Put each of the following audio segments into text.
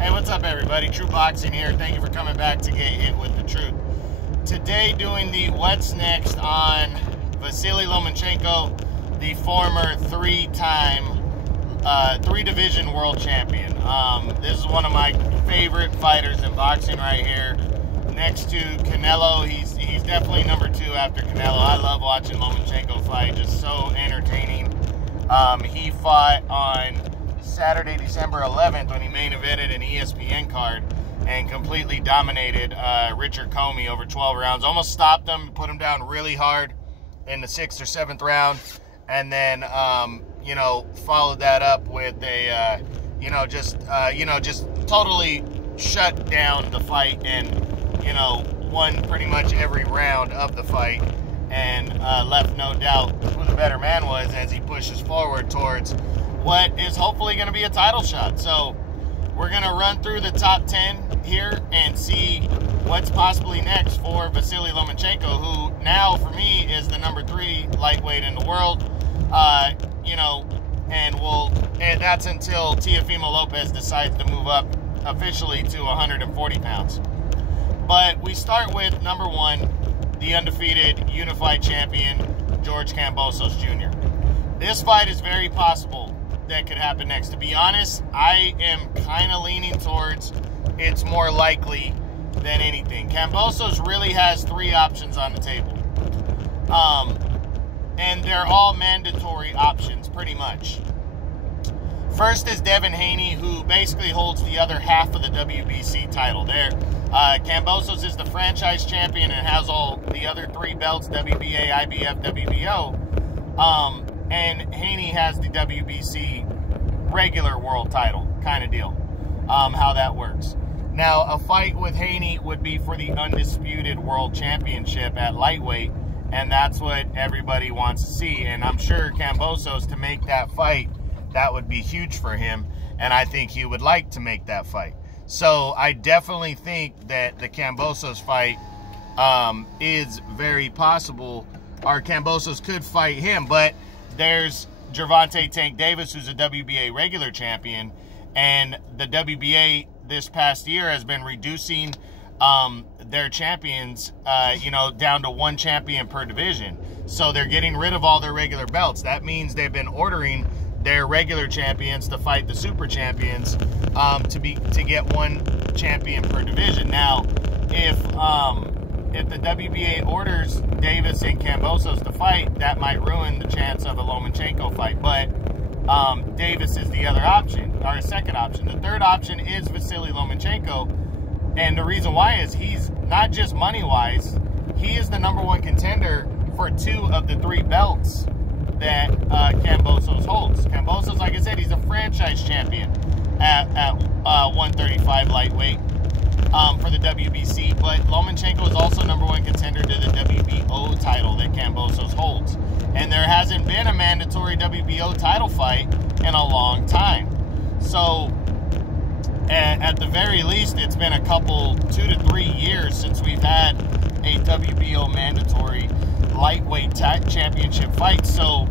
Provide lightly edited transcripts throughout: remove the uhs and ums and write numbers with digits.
Hey, what's up, everybody? True Boxing here. Thank you for coming back to get hit with the truth. Today, doing the what's next on Vasyl Lomachenko, the former three-division world champion. This is one of my favorite fighters in boxing right here. Next to Canelo, he's definitely number 2 after Canelo. I love watching Lomachenko fight, just so entertaining. He fought on Saturday, December 11th, when he main evented an ESPN card and completely dominated Richard Commey over 12 rounds. Almost stopped him, put him down really hard in the 6th or 7th round, and then followed that up with a just totally shut down the fight and won pretty much every round of the fight, and left no doubt who the better man was as he pushes forward towards what is hopefully going to be a title shot. So we're going to run through the top 10 here and see what's possibly next for Vasyl Lomachenko, who now for me is the number 3 lightweight in the world. And that's until Teofimo Lopez decides to move up officially to 140 pounds. But we start with number 1, the undefeated unified champion, George Cambosos Jr. This fight is very possible that could happen next. To be honest, I am kind of leaning towards it's more likely than anything. Cambosos really has 3 options on the table. And they're all mandatory options, pretty much. First is Devin Haney, who basically holds the other half of the WBC title there. Cambosos is the franchise champion and has all the other 3 belts, WBA, IBF, WBO. And Haney has the WBC regular world title kind of deal, how that works. Now, a fight with Haney would be for the undisputed world championship at lightweight, and that's what everybody wants to see. And I'm sure Cambosos, to make that fight, that would be huge for him, and I think he would like to make that fight. So I definitely think that the Cambosos fight is very possible, or Cambosos could fight him. But there's Gervonta Tank Davis, who's a WBA regular champion, and the WBA this past year has been reducing their champions, down to 1 champion per division. So they're getting rid of all their regular belts. That means they've been ordering their regular champions to fight the super champions to get 1 champion per division. Now, if the WBA orders Davis and Cambosos to fight, that might ruin the chance of a Lomachenko fight. But Davis is the other option, or a second option. The third option is Vasyl Lomachenko. And the reason why is he's not just money-wise, he is the number 1 contender for 2 of the 3 belts that Cambosos holds. Cambosos, like I said, he's a franchise champion at 135 lightweight for the WBC, but Lomachenko is also number 1 contender to the WBO title that Cambosos holds. And there hasn't been a mandatory WBO title fight in a long time. So at the very least, it's been a couple, 2 to 3 years since we've had a WBO mandatory lightweight championship fight. So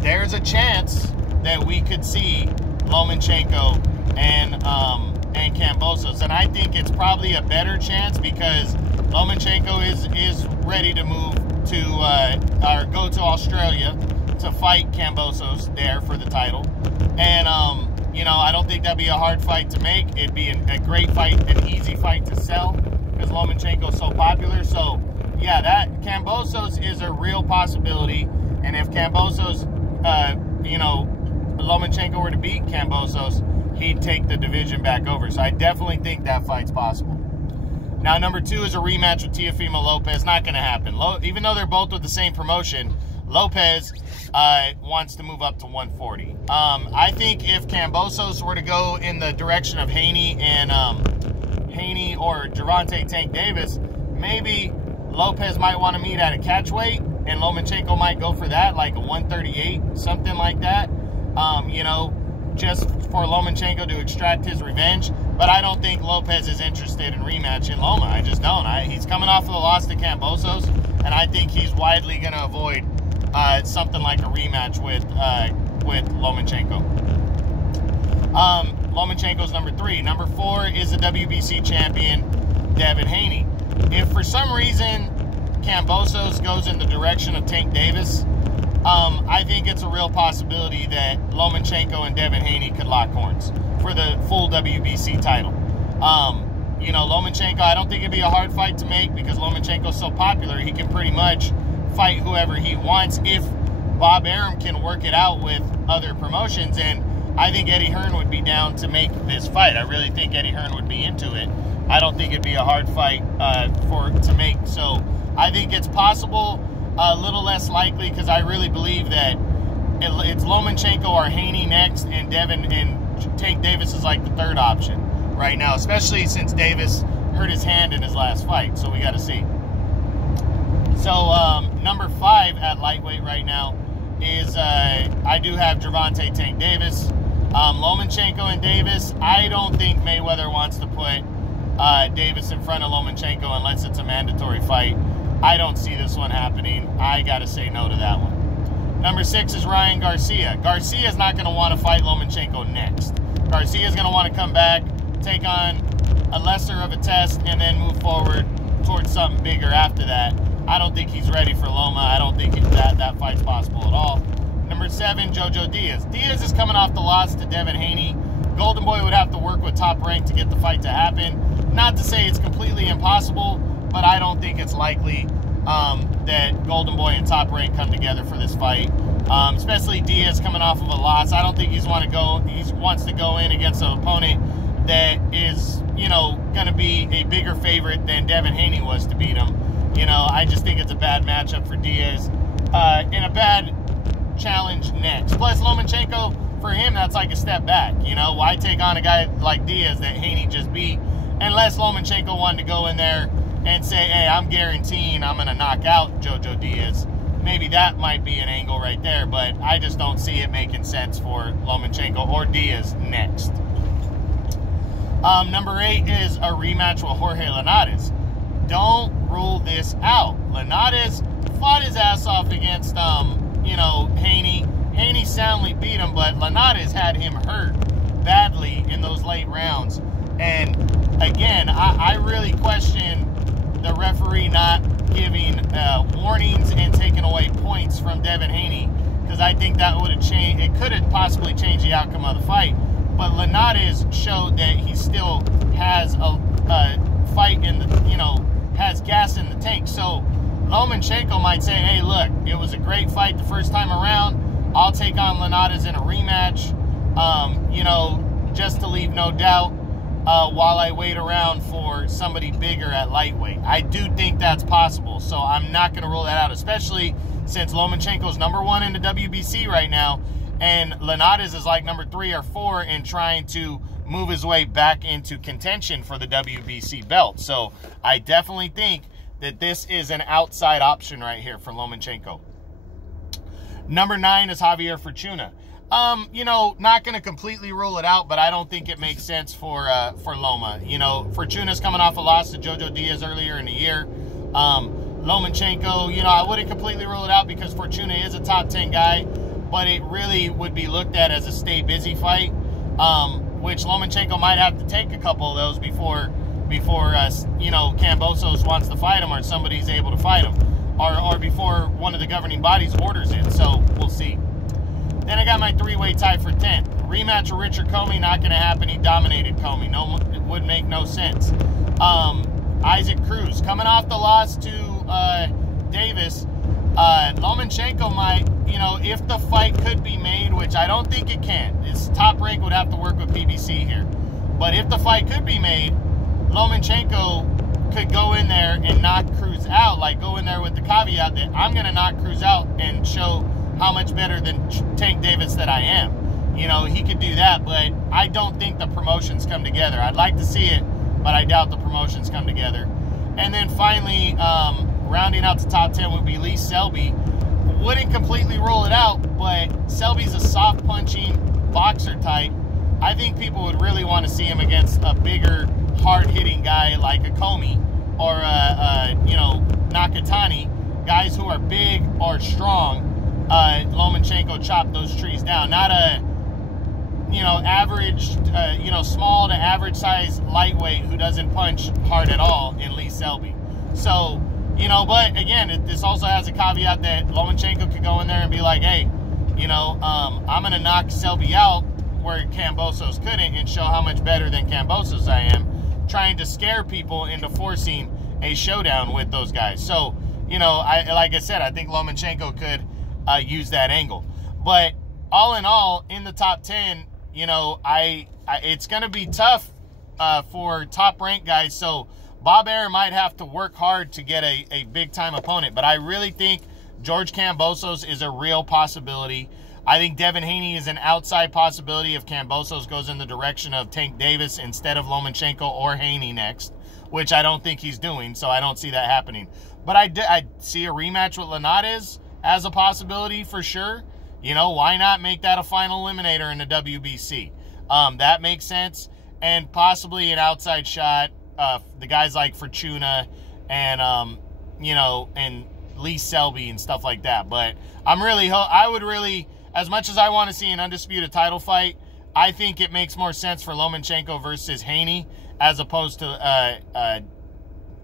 there's a chance that we could see Lomachenko and Cambosos, and I think it's probably a better chance because Lomachenko is ready to move to or go to Australia to fight Cambosos there for the title. And I don't think that'd be a hard fight to make. It'd be a great fight, an easy fight to sell because Lomachenko's so popular. So yeah, that Cambosos is a real possibility. And if Cambosos, Lomachenko were to beat Cambosos, he'd take the division back over. So I definitely think that fight's possible. Now, number 2 is a rematch with Teofimo Lopez. Not going to happen. Even though they're both with the same promotion, Lopez wants to move up to 140. I think if Cambosos were to go in the direction of Haney or Gervonta Tank Davis, maybe Lopez might want to meet at a catchweight, and Lomachenko might go for that, like a 138, something like that, just for Lomachenko to extract his revenge. But I don't think Lopez is interested in rematching Loma. I just don't. He's coming off of the loss to Cambosos, and I think he's widely going to avoid something like a rematch with Lomachenko. Lomachenko's number 3. Number 4 is the WBC champion, Devin Haney. If for some reason Cambosos goes in the direction of Tank Davis, I think it's a real possibility that Lomachenko and Devin Haney could lock horns for the full WBC title. You know, Lomachenko, I don't think it'd be a hard fight to make because Lomachenko's so popular, he can pretty much fight whoever he wants if Bob Arum can work it out with other promotions. And I think Eddie Hearn would be down to make this fight. I really think Eddie Hearn would be into it. I don't think it'd be a hard fight to make. So I think it's possible, a little less likely, because I really believe that it's Lomachenko or Haney next, and Devin and Tank Davis is like the third option right now, especially since Davis hurt his hand in his last fight. So we got to see. So number 5 at lightweight right now is I do have Gervonta Tank Davis. Lomachenko and Davis, I don't think Mayweather wants to put Davis in front of Lomachenko unless it's a mandatory fight. I don't see this one happening. I got to say no to that one. Number 6 is Ryan Garcia. Garcia is not going to want to fight Lomachenko next. Garcia is going to want to come back, take on a lesser of a test, and then move forward towards something bigger after that. I don't think he's ready for Loma. I don't think that fight's possible at all. Number 7, Jojo Diaz. Diaz is coming off the loss to Devin Haney. Golden Boy would have to work with Top Rank to get the fight to happen. Not to say it's completely impossible, but I don't think it's likely that Golden Boy and Top Rank come together for this fight. Especially Diaz coming off of a loss. I don't think he wants to go in against an opponent that is, you know, going to be a bigger favorite than Devin Haney was to beat him. You know, I just think it's a bad matchup for Diaz and a bad challenge next. Plus, Lomachenko, for him, that's like a step back. You know, why take on a guy like Diaz that Haney just beat? Unless Lomachenko wanted to go in there and say, hey, I'm guaranteeing I'm going to knock out Jojo Diaz. Maybe that might be an angle right there, but I just don't see it making sense for Lomachenko or Diaz next. Number 8 is a rematch with Jorge Linares. Don't rule this out. Linares fought his ass off against, you know, Haney. Haney soundly beat him, but Linares had him hurt badly in those late rounds. And again, I really question the referee not giving warnings and taking away points from Devin Haney, because I think that would have changed. It could have possibly changed the outcome of the fight. But Linares showed that he still has a fight in the, you know, has gas in the tank. So Lomachenko might say, hey, look, it was a great fight the first time around. I'll take on Linares in a rematch, you know, just to leave no doubt while I wait around for somebody bigger at lightweight. I do think that's possible, so I'm not going to rule that out, especially since Lomachenko's number 1 in the WBC right now, and Linares is like number 3 or 4 in trying to move his way back into contention for the WBC belt. So I definitely think that this is an outside option right here for Lomachenko. Number 9 is Javier Fortuna. You know, not going to completely rule it out, but I don't think it makes sense for Loma. You know, Fortuna's coming off a loss to Jojo Diaz earlier in the year. Lomachenko, you know, I wouldn't completely rule it out because Fortuna is a top 10 guy, but it really would be looked at as a stay busy fight, which Lomachenko might have to take a couple of those before you know, Cambosos wants to fight him or somebody's able to fight him, or before one of the governing bodies orders it. So we'll see. Then I got my 3-way tie for 10th. Rematch with Richard Commey, not going to happen. He dominated Commey. No, it would make no sense. Isaac Cruz, coming off the loss to Davis. Lomachenko might, you know, if the fight could be made, which I don't think it can. It's Top Rank would have to work with PBC here. But if the fight could be made, Lomachenko could go in there and knock Cruz out. Like, go in there with the caveat that I'm going to knock Cruz out and show how much better than Tank Davis that I am. You know, he could do that, but I don't think the promotions come together. I'd like to see it, but I doubt the promotions come together. And then finally, rounding out the top 10 would be Lee Selby. Wouldn't completely rule it out, but Selby's a soft punching boxer type. I think people would really want to see him against a bigger, hard hitting guy like a Commey or you know, Nakatani, guys who are big or strong. Lomachenko chopped those trees down. Not a average, small to average size lightweight who doesn't punch hard at all in Lee Selby. So, but again, this also has a caveat that Lomachenko could go in there and be like, hey, I'm going to knock Selby out where Cambosos couldn't and show how much better than Cambosos I am, trying to scare people into forcing a showdown with those guys. So, like I said, I think Lomachenko could use that angle. But all in all, in the top 10, it's going to be tough for top-ranked guys. So Bob Arum might have to work hard to get a big-time opponent. But I really think George Cambosos is a real possibility. I think Devin Haney is an outside possibility if Cambosos goes in the direction of Tank Davis instead of Lomachenko or Haney next, which I don't think he's doing, so I don't see that happening. But I see a rematch with Linares as a possibility for sure. Why not make that a final eliminator in the WBC? That makes sense. And possibly an outside shot, the guys like Fortuna and, and Lee Selby and stuff like that. But I would really, as much as I want to see an undisputed title fight, I think it makes more sense for Lomachenko versus Haney as opposed to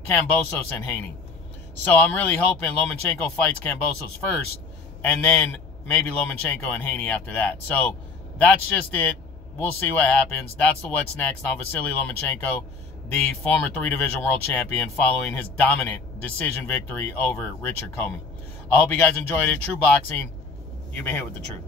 Cambosos and Haney. So I'm really hoping Lomachenko fights Cambosos first, and then maybe Lomachenko and Haney after that. So that's just it. We'll see what happens. That's the what's next on Vasyl Lomachenko, the former 3-division world champion, following his dominant decision victory over Richard Commey. I hope you guys enjoyed it. True Boxing, you've been hit with the truth.